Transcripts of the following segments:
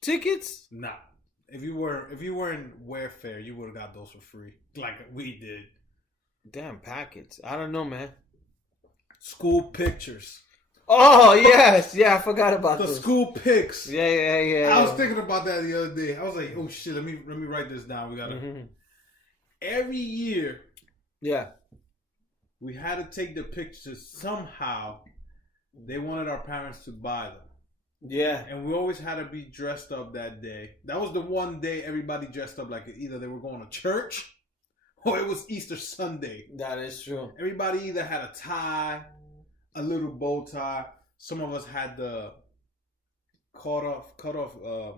Tickets? Nah. If you were in Wayfair, you would have got those for free, like we did. Damn packets. I don't know, man. School pictures. Oh yes, yeah. I forgot about The this. school pics. Yeah. I was thinking about that the other day. I was like, oh shit, let me write this down. We gotta every year. Yeah. We had to take the pictures somehow. They wanted our parents to buy them. Yeah. And we always had to be dressed up that day. That was the one day everybody dressed up like either they were going to church or it was Easter Sunday. That is true. Everybody either had a tie, a little bow tie. Some of us had the cut off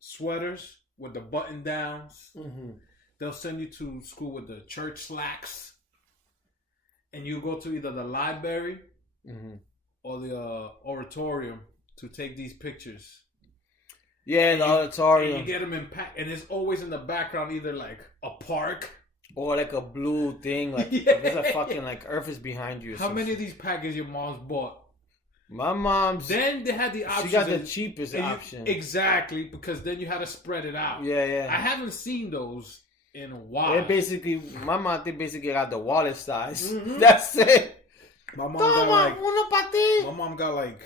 sweaters with the button downs. Mm-hmm. They'll send you to school with the church slacks. And you go to either the library or the auditorium to take these pictures. Yeah, the auditorium. And you get them in pack, and it's always in the background, either like a park or like a blue thing, like there's a fucking like Earth is behind you. How many of these packages your mom's bought? My mom's. Then they had the option. She got the cheapest option. Exactly, because then you had to spread it out. Yeah. I haven't seen those in a while. They basically, my mom, they basically got the wallet size. That's it. My mom got like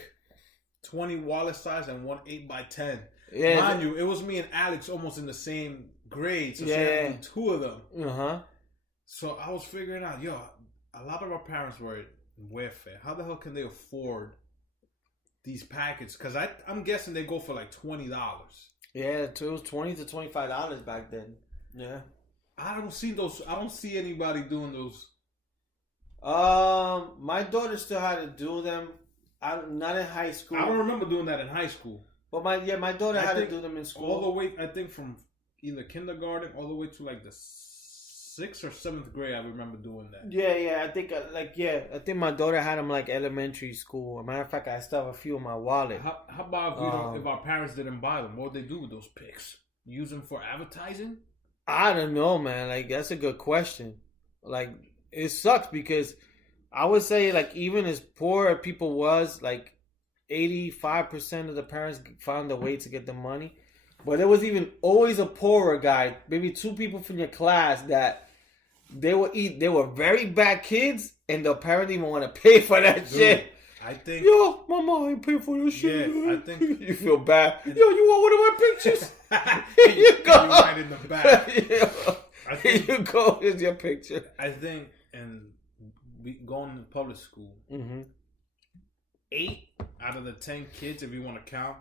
20 wallet size and one 8x10. Yeah, mind you, it was me and Alex almost in the same grade, so she had two of them. So I was figuring out, a lot of our parents were in welfare. How the hell can they afford these packets? Because I'm guessing they go for like $20. Yeah, it was $20 to $25 back then. Yeah, I don't see anybody doing those. My daughter still had to do them. Not in high school. I don't remember doing that in high school. But my daughter had to do them in school. All the way, I think from either kindergarten all the way to like the 6th or 7th grade. I remember doing that. Yeah. I think my daughter had them like elementary school. As a matter of fact, I still have a few in my wallet. How about if our parents didn't buy them? What would they do with those pics? Use them for advertising? I don't know, man. Like, that's a good question. Like, it sucks because I would say, like, even as poor as people was, like, 85% of the parents found a way to get the money. But there was even always a poorer guy, maybe 2 people from your class that they were very bad kids, and the parent didn't even want to pay for that shit. I think... Yo, mama ain't pay for this shit. Yeah, I think... You feel bad. Yo, you want one of my pictures? Here you go. Right in the back. Here you go. Here's your picture. I think, and going to public school, 8 out of the 10 kids, if you want to count,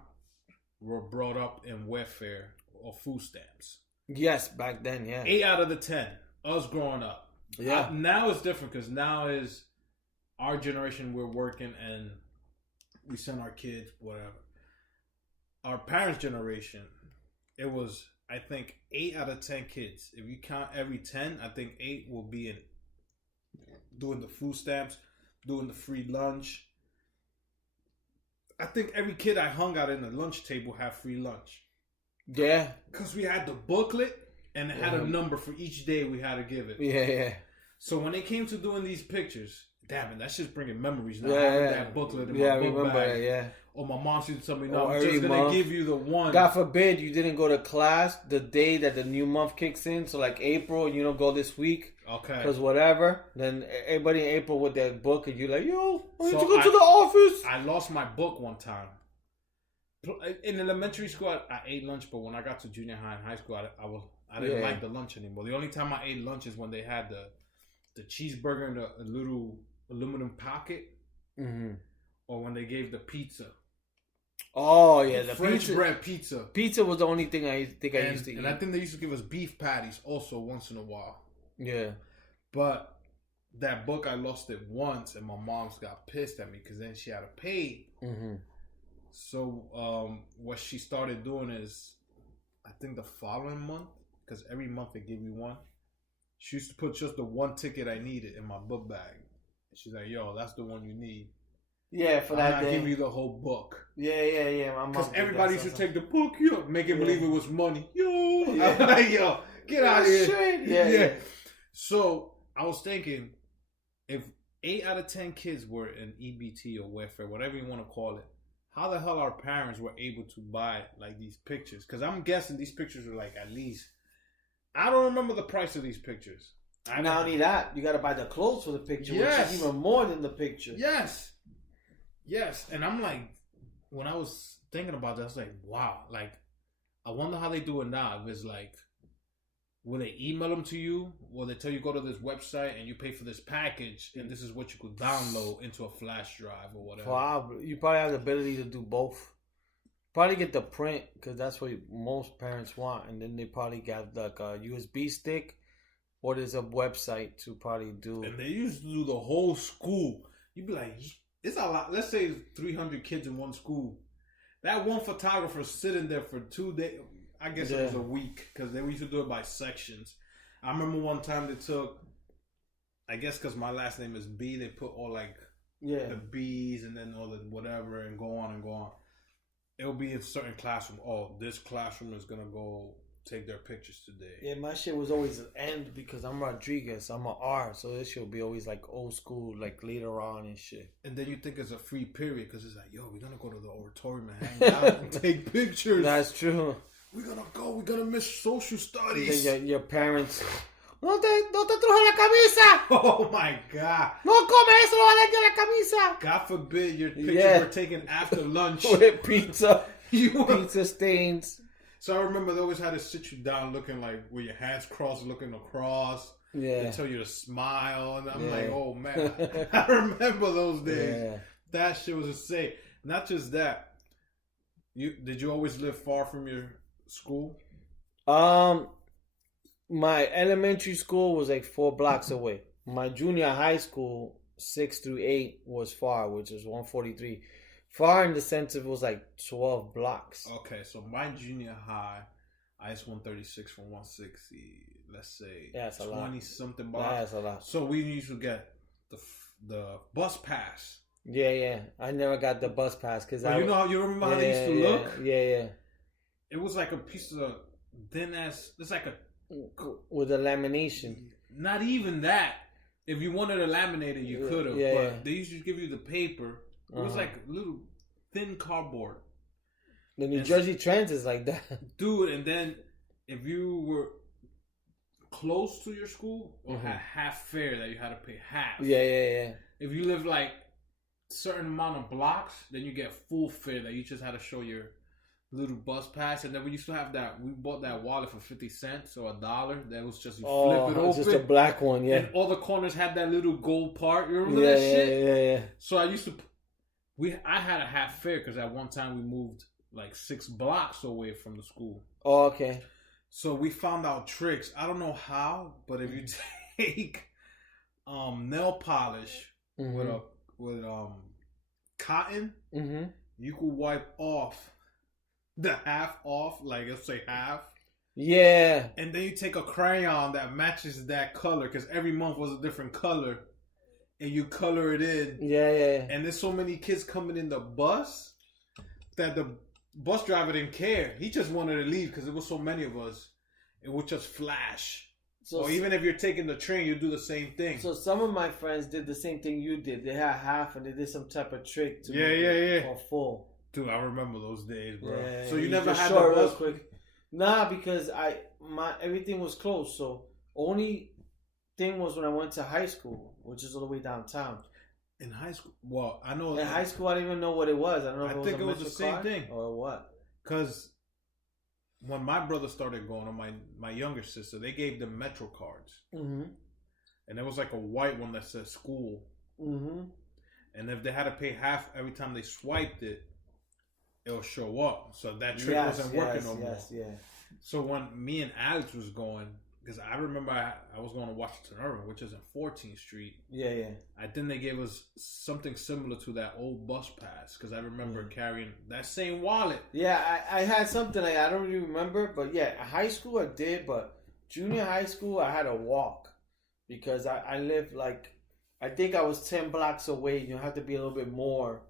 were brought up in welfare or food stamps. Yes, back then, yeah. 8 out of the 10, us growing up. Yeah. Now it's different because now is our generation. We're working and we send our kids whatever. Our parents' generation, it was, I think, 8 out of 10 kids. If you count every 10, I think 8 will be in doing the food stamps, doing the free lunch. I think every kid I hung out in the lunch table had free lunch. Yeah. Because we had the booklet and it had a number for each day we had to give it. Yeah. So when they came to doing these pictures, damn it, that's just bringing memories now. Yeah. That booklet in Yeah, my book remember bag. that, yeah. Or my mom used to tell me, no, I'm just going to give you the one. God forbid you didn't go to class the day that the new month kicks in. So like April, you don't go this week. Okay. Because whatever. Then everybody in April with their book and you're like, yo, why don't you go to the office? I lost my book one time. In elementary school, I ate lunch. But when I got to junior high and high school, I didn't like the lunch anymore. The only time I ate lunch is when they had the cheeseburger in a little aluminum pocket. Or when they gave the pizza. Oh yeah, the French bread pizza. Pizza was the only thing I think I used to eat. And I think they used to give us beef patties also once in a while. Yeah. But that book, I lost it once, and my mom's got pissed at me because then she had to pay. So what she started doing is, I think the following month, because every month they give you one, she used to put just the one ticket I needed in my book bag. She's like, yo, that's the one you need. Yeah, for that day. I'm not giving you the whole book. Yeah. Because everybody should take the book, make it believe it was money. I'm like, yo, get out of here. Yeah. So I was thinking, if 8 out of 10 kids were in EBT or welfare, whatever you want to call it, how the hell our parents were able to buy like these pictures? Because I'm guessing these pictures were like at least. I don't remember the price of these pictures. Not only that, you got to buy the clothes for the picture, Yes. which is even more than the picture. Yes. And I'm like, when I was thinking about that, I was like, wow. Like, I wonder how they do it now. If it's like, will they email them to you? Will they tell you go to this website and you pay for this package and this is what you could download into a flash drive or whatever? Probably. You probably have the ability to do both. Probably get the print because that's what most parents want, and then they probably got like a USB stick, or there's a website to probably do. And they used to do the whole school. You'd be like, it's a lot. Let's say 300 kids in one school. That one photographer sitting there for 2 days. I guess it was a week because they used to do it by sections. I remember one time they took, I guess because my last name is B, they put all like the B's and then all the whatever and go on and go on. It'll be in certain classroom. Oh, this classroom is gonna go take their pictures today. Yeah, my shit was always an end because I'm Rodriguez. I'm an R, so this shit will be always like old school, like later on and shit. And then you think it's a free period because it's like, yo, we're gonna go to the auditorium and hang out and take pictures. That's true. We're gonna miss social studies. Your parents. No te truje la camisa. Oh my God. No come eso, lo van a la camisa. God forbid your pictures were taken after lunch. With pizza. Pizza stains. So I remember they always had to sit you down looking like with your hands crossed, looking across. Yeah. They tell you to smile. And I'm like, oh man. I remember those days. Yeah. That shit was insane. Not just that. Did you always live far from your school? My elementary school was like 4 blocks away. My junior high school, 6 through 8, was far, which is 143. Far in the sense of it was like 12 blocks. Okay, so my junior high, IS 136 from 160. Let's say 20 something blocks. That's a lot. So we used to get the bus pass. Yeah. I never got the bus pass because you remember how they used to look? Yeah. It was like a piece of thin ass. It's like a with a lamination. Not even that. If you wanted to laminate it, you could have. But they used to give you the paper. It was like little thin cardboard. The New Jersey Transit is like that, dude. And then if you were close to your school or had half fare, that you had to pay half. Yeah. If you live like certain amount of blocks, then you get full fare that you just had to show your little bus pass. And then we used to have that. We bought that wallet for 50 cents or $1. That was just flip it open. Just a black one, yeah. And all the corners had that little gold part. You remember that shit? Yeah. So I used to. I had a half fare because at one time we moved like 6 blocks away from the school. Oh, okay. So we found out tricks. I don't know how, but if you take nail polish with cotton, you could wipe off the half off, like let's say half. Yeah. And then you take a crayon that matches that color because every month was a different color. And you color it in. Yeah. And there's so many kids coming in the bus that the bus driver didn't care. He just wanted to leave because there was so many of us. It would just flash. Or even if you're taking the train, you do the same thing. So some of my friends did the same thing you did. They had half and they did some type of trick to make it for full. Dude, I remember those days, bro. Yeah, so you never had the bus? Real quick. Nah, because everything was closed. So only thing was when I went to high school, which is all the way downtown. In high school? Well, I know. In high school, I didn't even know what it was. I don't know if it was the same thing. Or what. Because when my brother started going, or my younger sister, they gave them Metro cards. Mm-hmm. And there was like a white one that said school. Mm-hmm. And if they had to pay half every time they swiped it, it'll show up. So that trick wasn't working no more. So when me and Alex was going, because I remember I was going to Washington Irving, which is in 14th Street. Yeah. I think they gave us something similar to that old bus pass, because I remember carrying that same wallet. Yeah, I had something like I don't really remember, but yeah, high school I did, but junior high school I had to walk because I lived like, I think I was 10 blocks away. You have to be a little bit more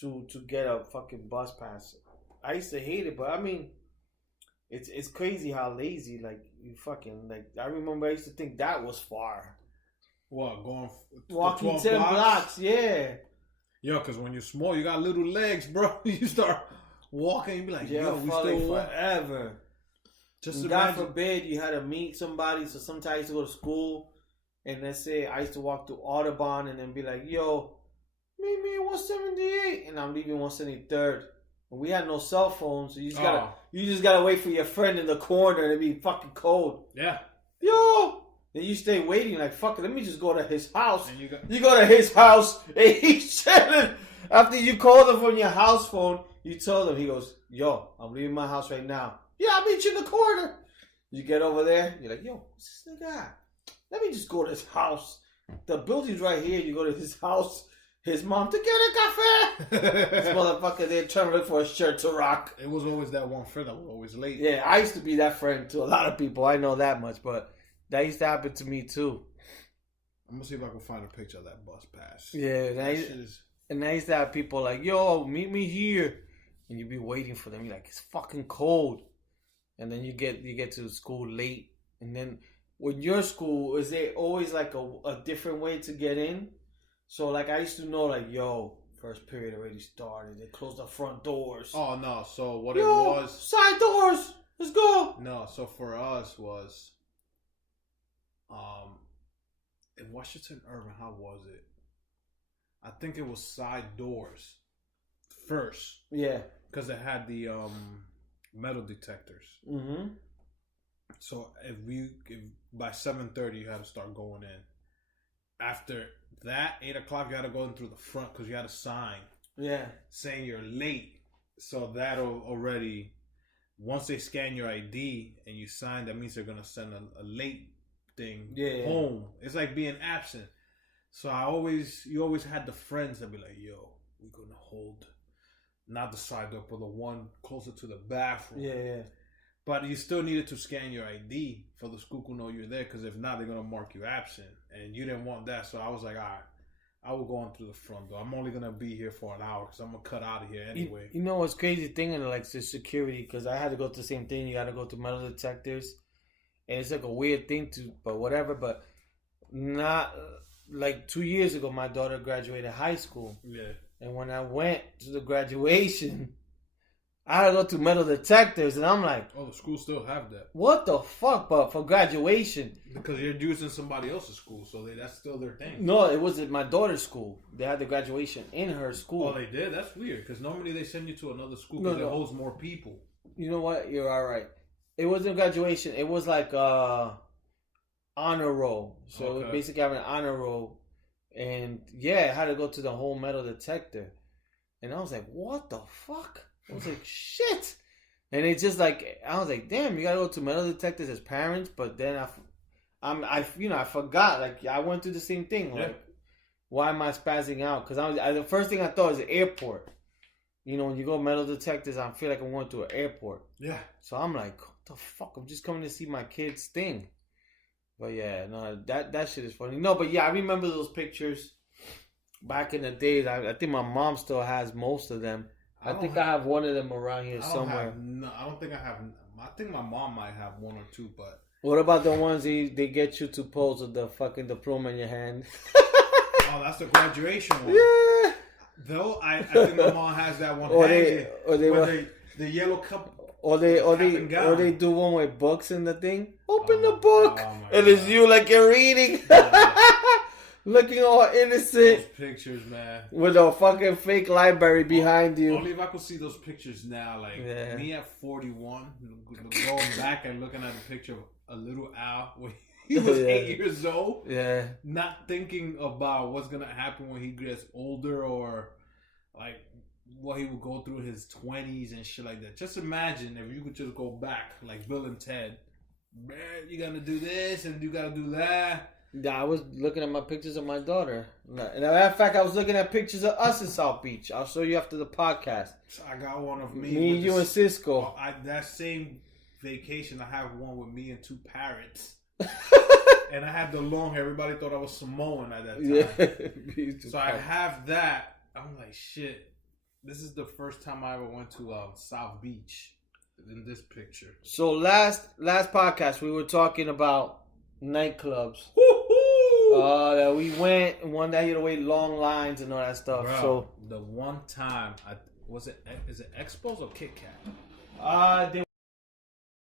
to get a fucking bus pass. I used to hate it, but I mean, it's crazy how lazy, like, you fucking, like, I remember I used to think that was far. What, walking 10 blocks, yeah. Yo, because when you're small, you got little legs, bro. You start walking, you be like, yo, we still forever. Just God forbid you had to meet somebody. So sometimes I used to go to school, and let's say I used to walk through Audubon and then be like, yo, meet me at 178, and I'm leaving 173rd. And we had no cell phones, so you just gotta wait for your friend in the corner and it'd be fucking cold. Yeah. Yo! Then you stay waiting like, fuck it, let me just go to his house. And you go to his house and he's chilling. After you call him from your house phone, you tell him, he goes, yo, I'm leaving my house right now. Yeah, I'll meet you in the corner. You get over there, you're like, yo, what's this nigga at? Let me just go to his house. The building's right here. You go to his house. His mom, to get a cafe. This motherfucker, they're trying to look for a shirt to rock. It was always that one friend that was always late. Yeah, I used to be that friend to a lot of people. I know that much, but that used to happen to me too. I'm gonna see if I can find a picture of that bus pass. Yeah, and I used to have people like, yo, meet me here. And you'd be waiting for them. You're like, it's fucking cold. And then you get to school late. And then with your school, is there always like a different way to get in? So, like, I used to know, like, yo, first period already started. They closed the front doors. Oh, no. So, what it was... side doors. Let's go. No, so for us was... in Washington Irving, how was it? I think it was side doors first. Yeah. Because it had the metal detectors. Mm-hmm. So, if by 7:30, you had to start going in. After... that 8 o'clock, you had to go in through the front because you had a sign, saying you're late. So that'll already, once they scan your ID and you sign, that means they're gonna send a late thing home. It's like being absent. So you always had the friends that be like, yo, we're gonna hold not the side door, but the one closer to the bathroom. Yeah. But you still needed to scan your ID for the school to know you're there, because if not, they're going to mark you absent. And you didn't want that, so I was like, all right, I will go on through the front door. I'm only going to be here for an hour, because I'm going to cut out of here anyway. You know what's crazy thing in like the security, because I had to go through the same thing. You got to go to metal detectors. And it's like a weird thing but whatever. But not, like 2 years ago, my daughter graduated high school. Yeah. And when I went to the graduation... I had to go to metal detectors, and I'm like... oh, the schools still have that. What the fuck, but for graduation? Because you're using somebody else's school, so that's still their thing. No, it was at my daughter's school. They had the graduation in her school. Oh, they did? That's weird, because normally they send you to another school because it holds more people. You know what? You're all right. It wasn't graduation. It was like honor roll. So it was basically having an honor roll. And yeah, I had to go to the whole metal detector. And I was like, what the fuck? I was like, shit. And it's just like, I was like, damn, you gotta go to metal detectors as parents. But then I forgot. Like, I went through the same thing. Like, why am I spazzing out? Because the first thing I thought was the airport. You know, when you go metal detectors, I feel like I'm going to an airport. Yeah. So I'm like, what the fuck? I'm just coming to see my kids' thing. But yeah, no, that shit is funny. No, but yeah, I remember those pictures back in the days. I think my mom still has most of them. I think I have one of them around here somewhere. I don't think I have. I think my mom might have one or two, but... what about the ones they get you to pose with the fucking diploma in your hand? Oh, that's the graduation one. Yeah. Though, I think my mom has that one hanging. The yellow cup... Or they do one with books in the thing. Open the book. And it's you like you're reading. Looking all innocent. Those pictures, man. With a fucking fake library behind you. Only if I could see those pictures now. Like, me at 41, going back and looking at the picture of a little Al when he was 8 years old. Yeah. Not thinking about what's going to happen when he gets older, or like what he would go through his 20s and shit like that. Just imagine if you could just go back like Bill and Ted. Man, you got to do this and you got to do that. Yeah, I was looking at my pictures of my daughter. And as a matter of fact, I was looking at pictures of us in South Beach. I'll show you after the podcast. I got one of me. Me, you, and Cisco. That same vacation, I have one with me and two parrots. And I had the long hair. Everybody thought I was Samoan at that time. Yeah. So I have that. I'm like, shit. This is the first time I ever went to South Beach in this picture. So last podcast, we were talking about nightclubs. Woo-hoo! That we went and one day you had to wait long lines and all that stuff. Bro, So the one time is it Expos or Kit Kat? they